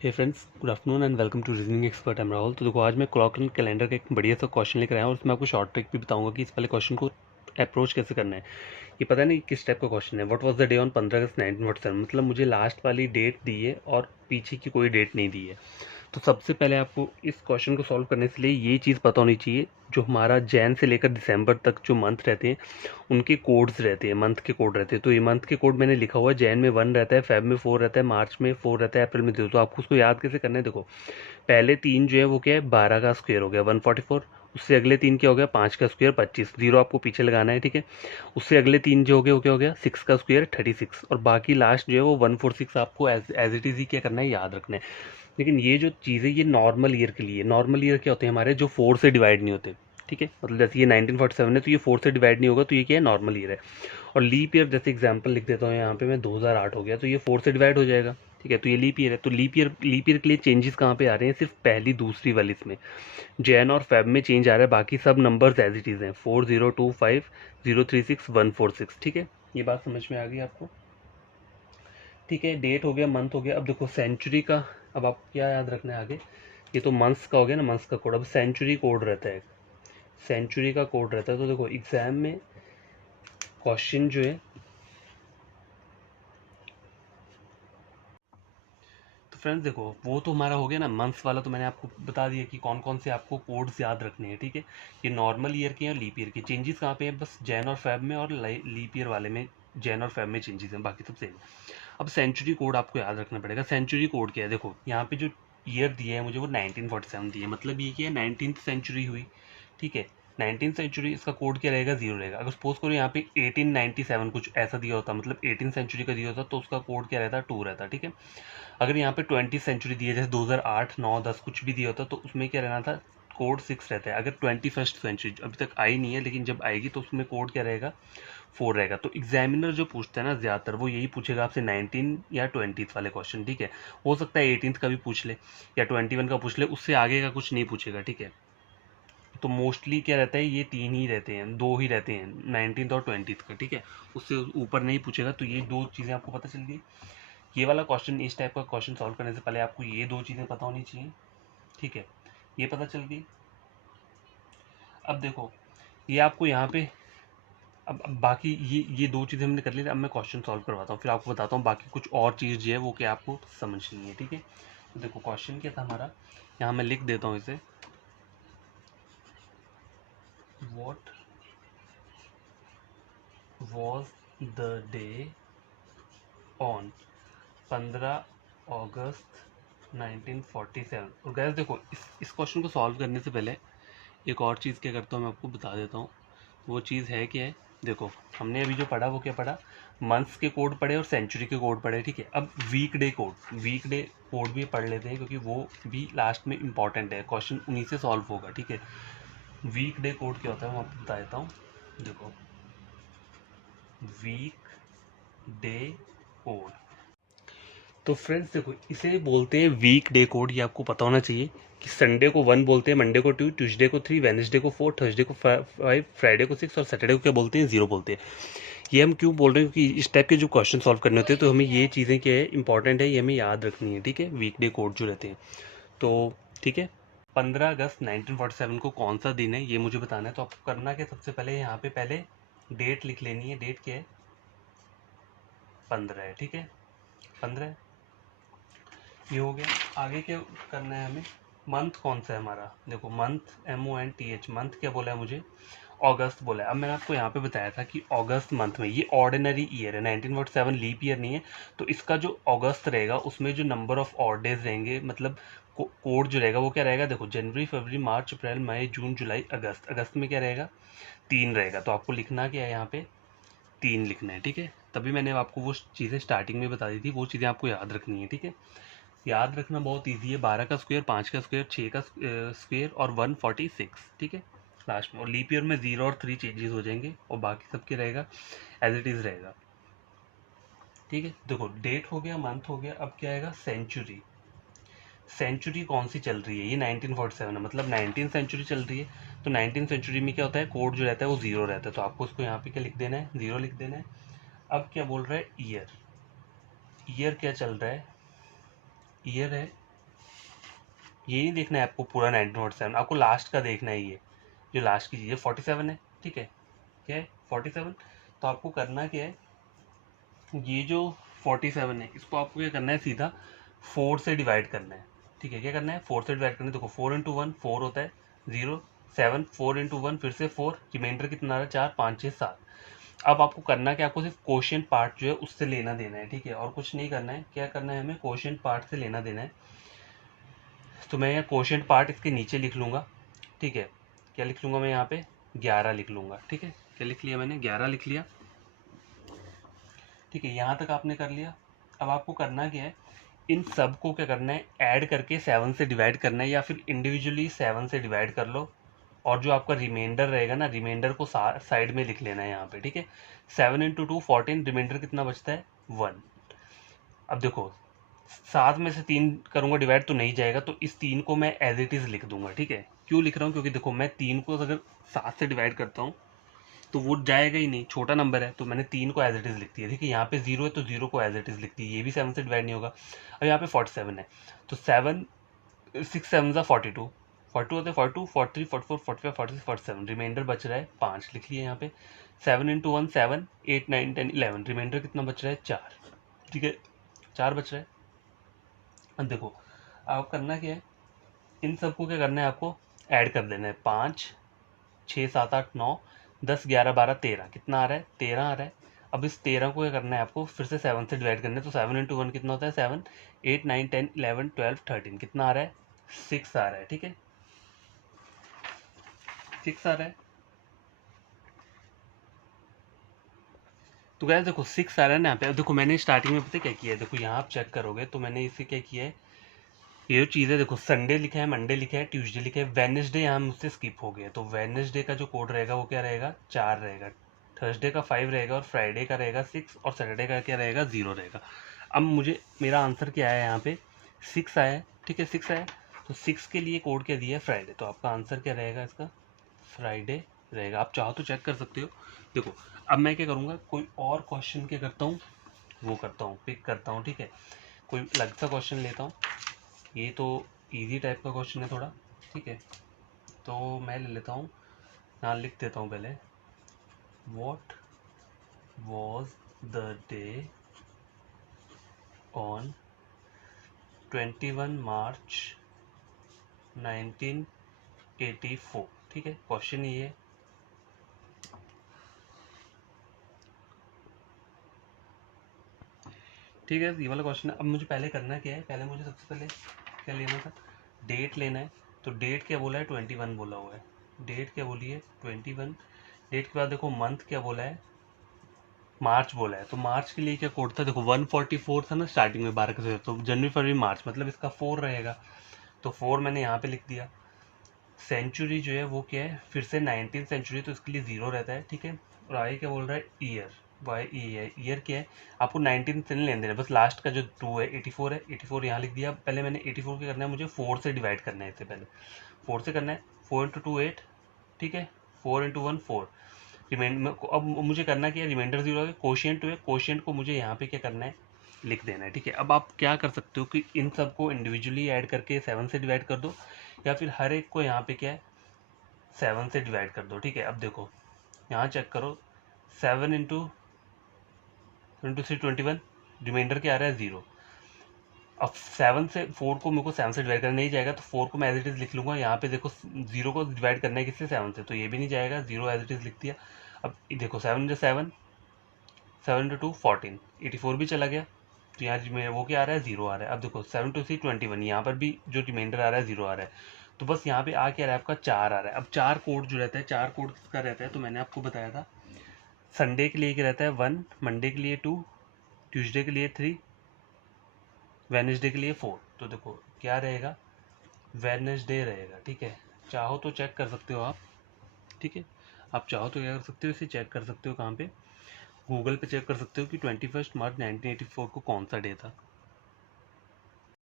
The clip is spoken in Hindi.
Hey friends, good afternoon and welcome to reasoning expert. Am Rahul. तो देखो, आज मैं क्लॉक एंड कैलेंडर का एक बढ़िया सा क्वेश्चन लेकर आया हूँ और उसमें आपको शॉर्ट ट्रिक भी बताऊंगा कि इस वाले क्वेश्चन को अप्रोच कैसे करना है। ये पता नहीं किस टाइप का क्वेश्चन है। What was the day on 15 अगस्त 1947। मतलब मुझे लास्ट वाली डेट दी है और पीछे की कोई डेट नहीं दी है। तो सबसे पहले आपको इस क्वेश्चन को सॉल्व करने के लिए ये चीज़ पता होनी चाहिए, जो हमारा जैन से लेकर दिसंबर तक जो मंथ रहते हैं उनके कोड्स रहते हैं, मंथ के कोड रहते हैं। तो ये मंथ के कोड मैंने लिखा हुआ है। जैन में 1 रहता है, फेब में 4 रहता है, मार्च में 4 रहता है, अप्रैल में 0। तो आपको उसको याद कैसे करना है, देखो पहले तीन जो है वो क्या है, 12 का स्क्वायर हो गया 144। उससे अगले तीन क्या हो गया, 5 का स्क्वायर 25, 0 आपको पीछे लगाना है, ठीक है। उससे अगले तीन जो हो गए वो क्या हो गया, 6 का स्क्वायर 36, और बाकी लास्ट जो है वो 146 आपको एज इट इज़ ही क्या करना है, याद रखना है। लेकिन ये जो चीज़ें ये नॉर्मल ईयर के लिए, नॉर्मल ईयर क्या होते हैं हमारे, जो 4 से डिवाइड नहीं होते, ठीक है। मतलब जैसे ये 1947 है तो ये 4 से डिवाइड नहीं होगा, तो ये क्या है, नॉर्मल ईयर है। और लीप ईयर, जैसे एग्जांपल लिख देता हूँ यहाँ पे मैं, 2008 हो गया तो ये 4 से डिवाइड हो जाएगा, ठीक है। तो ये लीप ईयर है। तो लीप ईयर के लिए चेंजेस कहाँ पे आ रहे हैं, सिर्फ पहली दूसरी वाली इसमें जैन और फेब में चेंज आ रहा है, बाकी सब नंबर्स एज इट इज़ हैं, 4025 036 146, ठीक है। ये बात समझ में आ गई आपको, ठीक है। डेट हो गया, मंथ हो गया। अब देखो सेंचुरी का, अब आप क्या याद रखना है आगे। ये तो मंथ्स का हो गया ना, मंथ्स का कोड। अब सेंचुरी कोड रहता है, सेंचुरी का कोड रहता है। तो देखो एग्जाम में क्वेश्चन जो है, तो फ्रेंड्स देखो वो तो हमारा हो गया ना मंथ्स वाला, तो मैंने आपको बता दिया कि कौन कौन से आपको कोड्स याद रखने हैं, ठीक है। ये नॉर्मल ईयर के और लीप ईयर के चेंजेस कहाँ पे हैं, बस जैन और फेब में, और लीप ईयर वाले में जैन और फेब में चेंजेस हैं, बाकी सब सेम है। अब सेंचुरी कोड आपको याद रखना पड़ेगा। सेंचुरी कोड क्या है, देखो यहाँ पे जो ईयर दिया है मुझे वो 1947 दिया है, मतलब ये क्या है, 19th सेंचुरी हुई, ठीक है। 19th सेंचुरी, इसका कोड क्या रहेगा, 0 रहेगा। अगर सपोज करो यहाँ पे 1897 कुछ ऐसा दिया होता, मतलब 18 सेंचुरी का दिया होता, तो उसका कोड क्या रहता, 2 रहता, ठीक है। अगर यहाँ पे 20 सेंचुरी दी है, जैसे 2008 9 10 कुछ भी दिया होता, तो उसमें क्या रहना था, कोड 6 रहता है। अगर 21st सेंचुरी अभी तक आई नहीं है, लेकिन जब आएगी तो उसमें कोड क्या रहेगा, 4 रहेगा। तो एग्जामिनर जो पूछता है ना ज़्यादातर, वो यही पूछेगा आपसे 19 या 20th वाले क्वेश्चन, ठीक है। हो सकता है 18th का भी पूछ ले या 21 का पूछ ले, उससे आगे का कुछ नहीं पूछेगा, ठीक है। तो मोस्टली क्या रहता है, ये तीन ही रहते हैं, दो ही रहते हैं, 19th और 20th का, ठीक है। उससे ऊपर नहीं पूछेगा। तो ये दो चीज़ें आपको पता चल गई। ये वाला क्वेश्चन, इस टाइप का क्वेश्चन सॉल्व करने से पहले आपको ये दो चीज़ें पता होनी चाहिए, ठीक है। ये पता चल गई। अब देखो ये आपको यहाँ पे, अब बाकी ये दो चीज़ें हमने कर ली। अब मैं क्वेश्चन सॉल्व करवाता हूँ, फिर आपको बताता हूँ बाकी कुछ और चीज़ जो है वो क्या आपको समझनी है, ठीक है। तो देखो क्वेश्चन क्या था हमारा, यहाँ मैं लिख देता हूँ इसे। What was the day on 15 अगस्त 1947। और गैस देखो इस क्वेश्चन को सॉल्व करने से पहले एक और चीज़ क्या करता हूँ मैं आपको बता देता हूँ। वो चीज़ है क्या है, देखो हमने अभी जो पढ़ा वो क्या पढ़ा, मंथ्स के कोड पढ़े और सेंचुरी के कोड पढ़े, ठीक है। अब वीक डे कोड भी पढ़ लेते हैं, क्योंकि वो भी लास्ट में इंपॉर्टेंट है, क्वेश्चन उन्हीं से सॉल्व होगा, ठीक है। वीक डे कोड क्या होता है मैं आपको बता देता हूँ। देखो वीक डे कोड, तो फ्रेंड्स देखो इसे बोलते हैं वीक डे कोड। ये आपको पता होना चाहिए कि संडे को 1 बोलते हैं, मंडे को 2, ट्यूसडे को 3, वेडनेसडे को 4, थर्सडे को 5, फ्राइडे को 6, और सैटरडे को क्या बोलते हैं, 0 बोलते हैं। ये हम क्यों बोल रहे हैं, क्योंकि इस टाइप के जो क्वेश्चन सॉल्व करने होते हैं तो हमें ये चीज़ें क्या है, इंपॉर्टेंट है, ये हमें याद रखनी है, ठीक है। वीक डे कोड जो रहते हैं, तो ठीक है। 15 अगस्त 1947 को कौन सा दिन है ये मुझे बताना है। तो आपको करना क्या, सबसे पहले यहाँ पे पहले डेट लिख लेनी है। डेट क्या है, 15 है, ठीक है। 15 ये हो गया। आगे क्या करना है हमें, मंथ कौन सा है हमारा, देखो मंथ MONTH, मंथ क्या बोला है मुझे, अगस्त बोला है। अब मैंने आपको यहाँ पे बताया था कि अगस्त मंथ में, ये ऑर्डिनरी ईयर है, 1947 लीप ईयर नहीं है। तो इसका जो अगस्त रहेगा उसमें जो नंबर ऑफ ऑड डेज रहेंगे, मतलब कोड जो रहेगा वो क्या रहेगा, देखो जनवरी फरवरी मार्च अप्रैल मई जून जुलाई अगस्त, अगस्त में क्या रहेगा, 3 रहेगा। तो आपको लिखना क्या है यहाँ पे, 3 लिखना है, ठीक है। तभी मैंने आपको वो चीज़ें स्टार्टिंग में बता दी थी, वो चीज़ें आपको याद रखनी है, ठीक है। याद रखना बहुत इजी है, 12 का स्क्वायर, 5 का स्क्वायर, 6 का स्क्वायर और 146, ठीक है लास्ट में। और लीप ईयर में 0 और 3 चेंजेस हो जाएंगे और बाकी सब क्या रहेगा, एज इट इज़ रहेगा, ठीक है। देखो डेट हो गया, मंथ हो गया, अब क्या आएगा, सेंचुरी। सेंचुरी कौन सी चल रही है, ये 1947 है, मतलब 19 सेंचुरी चल रही है। तो 19 सेंचुरी में क्या होता है, कोड जो रहता है वो 0 रहता है, तो आपको उसको यहाँ पे क्या लिख देना है, 0 लिख देना है। अब क्या बोल रहा है, ईयर, ईयर क्या चल रहा है, ईयर है ये नहीं देखना है आपको पूरा 1947, आपको लास्ट का देखना है। ये जो लास्ट की चीज़ है 47 है, ठीक है, क्या है 47। तो आपको करना क्या है, ये जो 47 है इसको आपको क्या करना है, सीधा 4 से डिवाइड करना है, ठीक है। क्या करना है, 4 से डिवाइड करना है। देखो 4 इंटू 1 4 होता है, 0 7, 4 इंटू 1 फिर से 4, रिमाइंडर कितना आ रहा है 4 5 6 7। अब आपको करना क्या, आपको सिर्फ क्वोशिएंट पार्ट जो है उससे लेना देना है, ठीक है, और कुछ नहीं करना है। क्या करना है, हमें क्वोशिएंट पार्ट से लेना देना है। तो मैं यहाँ क्वोशिएंट पार्ट इसके नीचे लिख लूँगा, ठीक है। क्या लिख लूँगा मैं यहाँ पे, 11 लिख लूँगा, ठीक है। क्या लिख लिया मैंने, 11 लिख लिया, ठीक है। यहाँ तक आपने कर लिया। अब आपको करना क्या है, इन सब को क्या करना है, ऐड करके 7 से डिवाइड करना है, या फिर इंडिविजुअली 7 से डिवाइड कर लो, और जो आपका रिमाइंडर रहेगा ना, रिमाइंडर को साइड में लिख लेना है यहाँ पे, ठीक है। 7 इंटू 2 14, रिमाइंडर कितना बचता है 1। अब देखो 7 में से 3 करूँगा डिवाइड तो नहीं जाएगा, तो इस 3 को मैं एज इट इज़ लिख दूंगा, ठीक है। क्यों लिख रहा हूँ, क्योंकि देखो मैं 3 को अगर 7 से डिवाइड करता हूँ तो वो जाएगा ही नहीं, छोटा नंबर है, तो मैंने 3 को एज इट इज़ लिख दिया, ठीक है। यहाँ पे 0 है तो 0 को एज इट इज़ लिख दी, ये भी 7 से डिवाइड नहीं होगा। अब यहाँ पे 47 है, तो 7 6 7 ज़ा 42, 42 होते हैं 42 43 44 45 46 47, रिमाइंडर बच रहा है 5, लिख लिया यहाँ पे। 7 इंटू 1 7 8 9 10 11, रिमाइंडर कितना बच रहा है 4, ठीक है, 4 बच रहा है। अब देखो आप करना क्या है, इन सबको क्या करना है, आपको ऐड कर देना है। 5 6 7 8 9 10 11 12 13, कितना आ रहा है 13 आ रहा है। अब इस 13 को क्या करना है, आपको फिर से 7 से डिवाइड करना है। तो 7 इंटू 1 कितना होता है 7, 8 9 10 11 12 13, कितना आ रहा है 6 आ रहा है, ठीक है, 6 आ रहा है। तो गैस देखो 6 आ रहा है ना यहाँ पे। अब देखो मैंने स्टार्टिंग में पता है क्या किया है, देखो यहाँ आप चेक करोगे तो मैंने इसे क्या किया है, ये जो चीज़ है देखो, संडे लिखा है, मंडे लिखा है, ट्यूसडे लिखा है, वेडनेसडे यहाँ मुझसे स्किप हो गया, तो वेडनेसडे का जो कोड रहेगा वो क्या रहेगा 4 रहेगा, थर्सडे का 5 रहेगा, और फ्राइडे का रहेगा 6, और सैटरडे का क्या रहेगा 0 रहेगा। अब मुझे मेरा आंसर क्या आया यहाँ पे 6 आया है, ठीक है 6 आया। तो 6 के लिए कोड क्या दिया है फ्राइडे, तो आपका आंसर क्या रहेगा इसका फ्राइडे रहेगा। आप चाहो तो चेक कर सकते हो। देखो अब मैं क्या करूँगा, कोई और क्वेश्चन क्या करता हूँ, वो करता हूँ, पिक करता हूँ, ठीक है। कोई अलग सा क्वेश्चन लेता हूँ, ये तो इजी टाइप का क्वेश्चन है थोड़ा, ठीक है। तो मैं ले लेता हूँ, यहाँ लिख देता हूँ पहले, what was the day on 21 मार्च 1984, ठीक है। क्वेश्चन ये है, ठीक है, ये वाला क्वेश्चन है। अब मुझे पहले करना क्या है, पहले मुझे सबसे पहले क्या लेना था, डेट लेना है। तो डेट क्या बोला है 21 बोला हुआ है, डेट क्या बोली है 21। डेट के बाद देखो मंथ क्या बोला है, मार्च बोला है। तो मार्च के लिए क्या कोड था, देखो 144 था ना स्टार्टिंग में 12 से, तो जनवरी फरवरी मार्च, मतलब इसका 4 रहेगा, तो 4 मैंने यहाँ पे लिख दिया। सेंचुरी जो है वो क्या है, फिर से 19th सेंचुरी, तो इसके लिए 0 रहता है, ठीक है। और आगे क्या बोल रहा है ईयर, वाई ई है, ईयर क्या है, आपको 19 से नहीं लेने देना, बस लास्ट का जो 2 है 84 है, 84 यहाँ लिख दिया। पहले मैंने 84 क्या करना है, मुझे 4 से डिवाइड करना है, इससे पहले 4 से करना है, 4 इंटू 2 8, ठीक है, 4 इंटू 1 4, रिमाइंड अब मुझे करना क्या है, रिमाइंडर 0 है, कोशिएंट है, कोशिएंट को मुझे यहाँ पे क्या करना है लिख देना है, ठीक है। अब आप क्या कर सकते हो कि इन सबको इंडिविजुअली ऐड करके 7 से डिवाइड कर दो, या फिर हर एक को यहाँ पे क्या है 7 से डिवाइड कर दो, ठीक है। अब देखो यहाँ चेक करो, 7 इंटू 3 21, रिमाइंडर क्या आ रहा है 0। अब 7 से 4 को मेरे को 7 से डिवाइड करना नहीं जाएगा, तो 4 को मैं एज इट इज़ लिख लूँगा। यहाँ पे देखो 0 को डिवाइड करना है किससे 7 से, तो ये भी नहीं जाएगा, 0 एज इट इज़ लिख दिया। अब देखो 7 इंटू 7, 7 इंटू 2 14, 84 भी चला गया, तो यहाँ में वो क्या आ रहा है 0 आ रहा है। अब देखो 7 टू 3 21, यहाँ पर भी जो रिमाइंडर आ रहा है 0 आ रहा है, तो बस यहाँ पे आ क्या रहा है आपका 4 आ रहा है। अब 4 कोड जो रहता है, 4 कोड किसका रहता है, तो मैंने आपको बताया था संडे के लिए क्या रहता है 1, मंडे के लिए 2, ट्यूसडे के लिए 3, वेडनेसडे के लिए 4। तो देखो क्या रहेगा वेडनेसडे रहेगा, ठीक है। चाहो तो चेक कर सकते हो आप, ठीक है। आप चाहो तो क्या कर सकते हो, इसे चेक कर सकते हो कहाँ पे, गूगल पे चेक कर सकते हो कि 21 मार्च 1984 को कौन सा डे था।